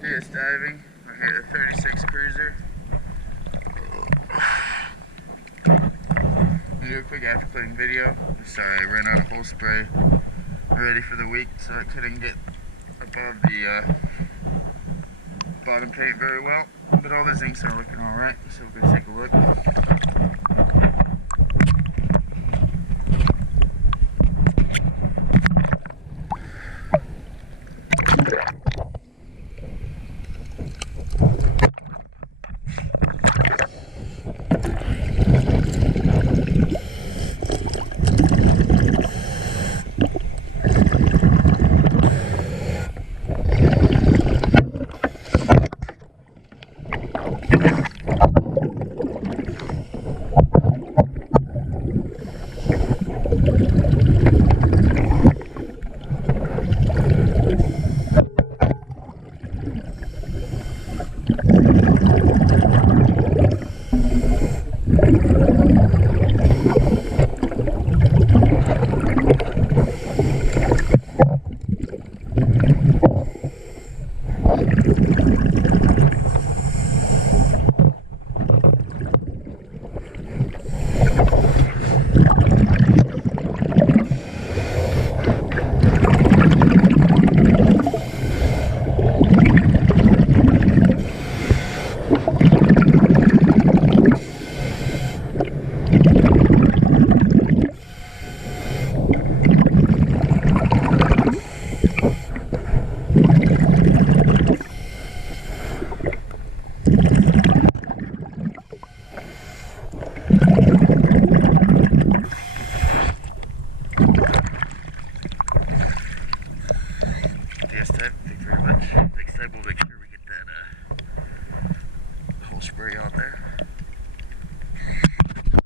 DS diving. I hit a 36 cruiser. I'm gonna do a quick after cleaning video. Sorry, I ran out of hole spray ready for the week, so I couldn't get above the bottom paint very well. But all the zincs are looking alright, so we're gonna take a look. Thank you very much. Next time we'll make sure we get that whole spray out there.